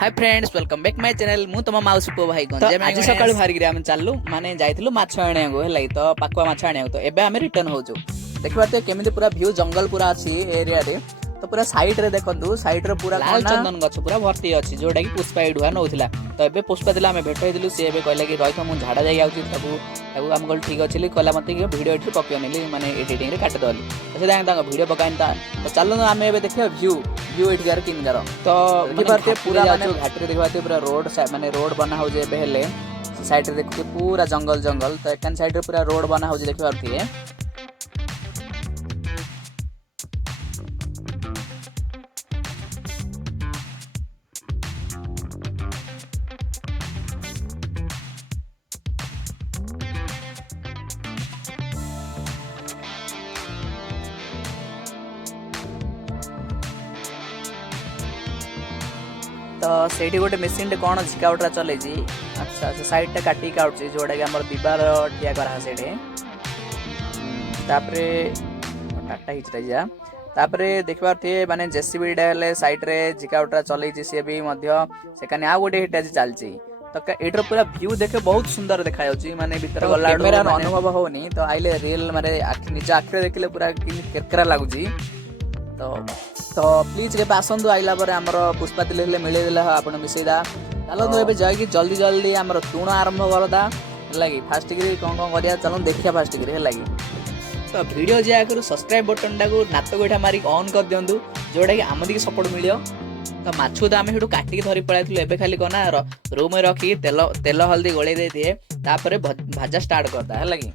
Hi friends welcome back my channel मु तुम माउसी पो भाई तो गंजे आज सकाळ बाहरी आम चालू माने जाइथिलु माछ आनिया को हेलाई तो पाकुआ माछ आनिया तो एबे आमे रिटर्न होजु देखबा ते केमिति पूरा व्यू जंगल पूरा अछि एरिया रे तो पूरा साइड रे देखंतु साइड रे पूरा लाल चंदन गछ पूरा भर्ती अछि जोडा की पुष्पा एडुआ नउथिला तो एबे पुष्पा दिला आमे भेट होइदिलु से एबे कहला कि रहिथ मु झाडा जाई आउची तबु तबु हम कहल ठीक अछि कहला मते कि वीडियो एठी पकियो नेली माने एडिटिंग रे काट दली तो से दांग वीडियो पकाइन ता तो चलो आमे एबे देखियो व्यू एठिकार किनगार तो देखबाते पूरा माने घाट रे देखबाते पूरा रोड माने रोड बना हो जे बेहले साइड रे देखते पूरा जंगल जंगल तो एकन साइड रे पूरा रोड बना हो जे देखि पारती है। तो सेठी गोटे मेसीन टे कोन झिकाउटरा चले जी अच्छा से साइड टा काटी काउट छी जोडा के हमर दीवार ठिया करा सेठे तापरे टाटा हिचरा जा तापरे देखबार थे माने जेसीबी डाले साइड रे झिकाउटरा चले जी से भी मध्य से कने आ गोटे हिटा चलची तो एटर पूरा व्यू देखे बहुत सुंदर देखा जाउची माने भीतर गला कैमरा अनुभव होनी तो आइले रियल माने निज आखरे देखले पूरा केरकरा लागुची तो प्लीज के आसतु आइला पर आमर पुष्पा तिल मिलेदेला आपण मिसेदा चलो एबे जाई जल्दी जल्दी आमर तुण आरंभ करदा लागी फास्ट डिग्री कोन कोन करिया चलो देखिया फास्ट डिग्री लागी तो वीडियो जा करू सब्सक्राइब बटन टाको नात गोठा मारी ऑन कर दियंतु जोडा कि आम दिके सपोर्ट मिलियो तो माछु तो आमे हेटू काटी धरि पळाइथलु एबे खाली कोना रूम में रखी तेल हल्दी गळे दे दिए तापरे भाजा स्टार्ट करदा है लागी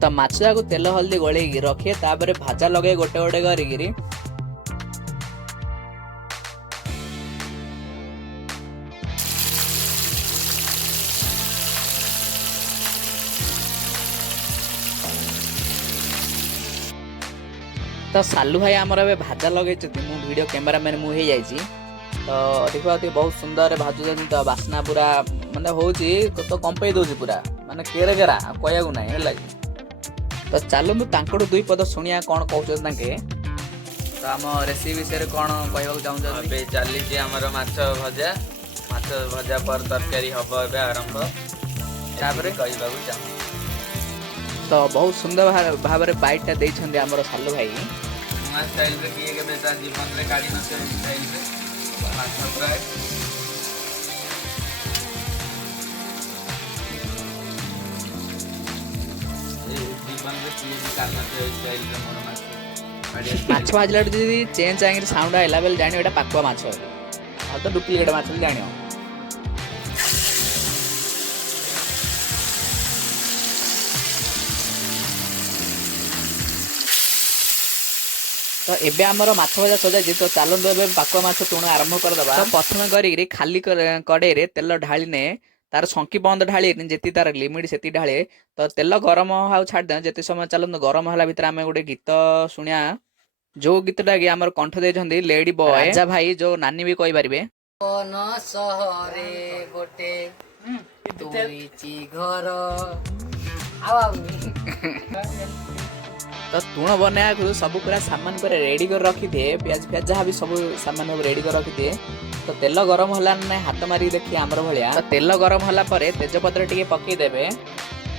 तो माछा को तेल हल्दी गले रखे तापर भाजा लगे गोटे गोटे करी तो सालू भाई आमर ए भाजा लगे मु वीडियो कैमरा मैन मु हे जाइछि तो देखा बहुत सुंदर भाजु तो बास्ना पूरा माने होची तो कंपई दोजी पूरा माने केरे केरा कहया को नाही है तो चलो तांकड़ो दुई पद शुणिया कौन कहते तांके तो आम रेसिपी विषय कौन कहवाक चाहूँ अबे चली आमर माछ भजा पर तरकारी हम ए आरंभ तापर कहवाक चाहूँ तो बहुत सुंदर भाव में बाइटा देइछन्ते आमर सालू भाई नुआ स्टाइल रे किए के जीवन रे काढ़ी न स्टाइल रे माछ फ्राई माछ भाजला जी चेंज आंगे साउंड आइला बेल जानियो एटा पाकुआ माछ आ तो डुप्लीकेट माछ जानियो तो एबे हमर माछ भजा सजा जी तो चालन दो एबे पाकुआ माछ तुण आरंभ कर दबा तो प्रथम करी खाली कड़े रे तेल ढाली ने तार संकी बंद ढाली जेती तार लिमिट सेती ढाले तो तेल गरम हाउ छाड़ दे जेते समय चलन गरम होला भितर आमे गोटे गीत सुनिया जो गीतटा कि आमर कंठ देछन्ती लेडी बॉय राजा भाई जो नानी भी कहि परिबे कोन सहरे गोटे तुईची घर तो तुण बनाया को सब पूरा सामान पर रेडी कर रखी थे प्याज प्याज जहाँ भी सब सामान रेडी कर रखी थे तो तेल गरम होला ना हाथ मारी देखिए आमर भलिया तो तेल गरम होला परे तेजपत्र टिके पकई देबे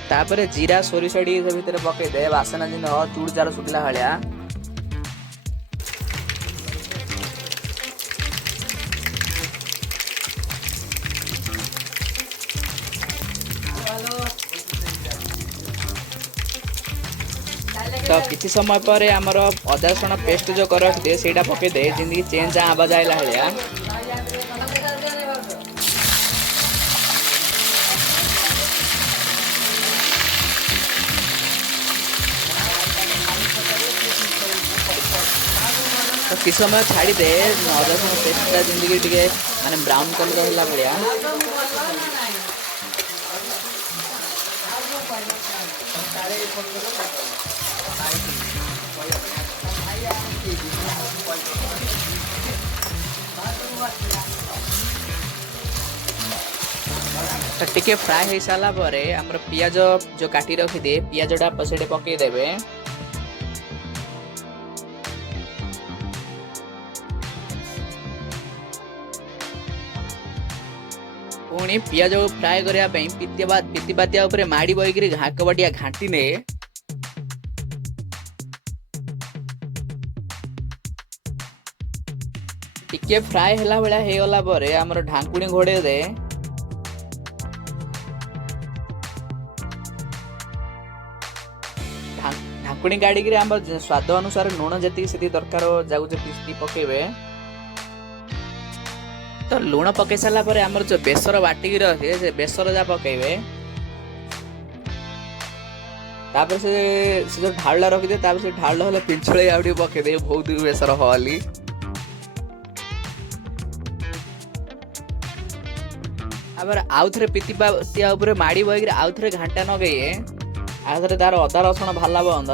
तापरे जीरा सोरिष टिके भीतर पकई दे वासना जिन चूड़ चार सुटला भलिया तो किसी समय पर आमर अदा रसुण पेस्ट जो कर रखिदे सेटा पकई दे जिंदगी चेंज आवाज आइला भलिया तो किसी समय छाड़ी दे अदा रसुण पेस्टा जिंदगी टिके माने ब्राउन कलर होला भलिया तो टिके फ्राए हो सारा पर आमर पियाज जो काटी रखी दे पियाजटा पसेटे पकई देबे पुणी पियाज को फ्राए करने पितिपातिया ऊपर माड़ी बईकरी घाकबाटिया घाटी ने टिके फ्राए होला बेला हे गला परे हमर ढांकुणी घोड़े दे ढांकुणी गाड़ी के हमर स्वाद अनुसार लुण जति सेति दरकार जाऊ जति पकेबे तो लुण पकई सारा पर आमर जो बेसर बाटिकी रखे से बेसर जा पकेबे तापर से जो ढालला रखी दे तापर से ढालला हले पिंछळे आउडी पके दे बहुत बेसर होली आबर आउ थरे पितिपातिया ऊपर माड़ी बई के आउ थरे घंटा न गए आ थरे तार अदा रसुण भाला बंद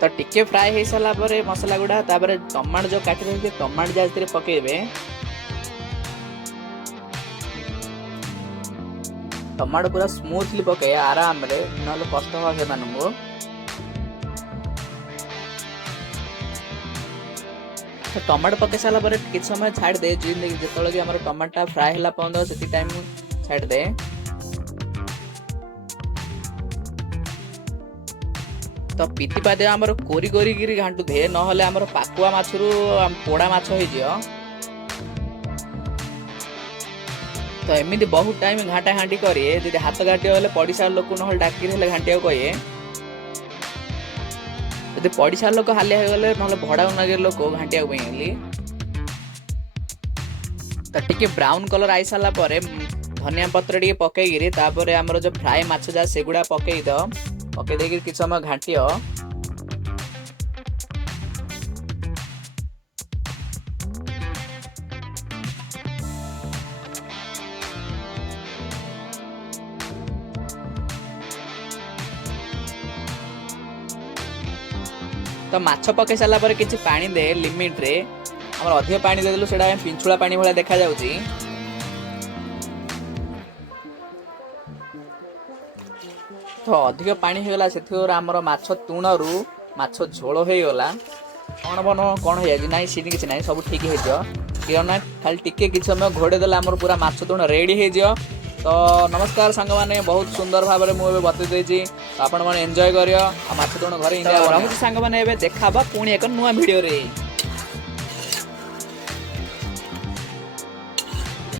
तो टिके फ्राए हो सारा पर मसला गुड़ा तापर टमाटो जो काटी रखिए टमाटो जा पकेबे टमाटो पूरा स्मूथली पके आराम रे नले कष्ट हो से मानू तो टमाटो पके सारा पर किछ समय छाड़ दे जितने कि हमर टमाटा फ्राए होला पंद से टाइम छाड़ दे तो पितिपातिया हमर कोरी कोरी गिरी घांटू दे नहले हमर पाकुआ माछरू पोड़ा माछ होई जियो तो एमिति बहुत टाइम घाटा घांटी करिए जदि हाथ घाटी होले पड़िसा लोक नहले डाकी हेले घांटिया कहिए जदि पड़िसा लोक हालिया हो गले नहले भड़ा नगे लोक घांटिया पइली तो टिके ब्राउन कलर आई साला परे धनिया पत्र टिके पकई गिरी तापरे हमर जो फ्राई माछ जा सेगुडा पकई दो पकई देगी किछ समय घांटियो तो माछ पकई सारा पर किछि पानी दे लिमिट रे हमर अधिक पानी दे देलु सेडा पिंछुळा पानी भला देखा जाउची तो अधिक पानी हो गला सेथिर हमर माछ तुणरू माछ झोल हो गला कौन बन कौन हो जाय नाही सीनी किछ नाही सब ठीक हे जो किरण खाली टिके किछ समय घोड़े देला हमर पूरा माछ तुण रेडी हे जो तो नमस्कार सांग माने बहुत सुंदर भाव में मुझे बतई देछि आपण माने एंजॉय करियो आ माछ तुण घरे इंडिया रहु सांग माने एबे देखाबा पुणी एक नुवा वीडियो रे।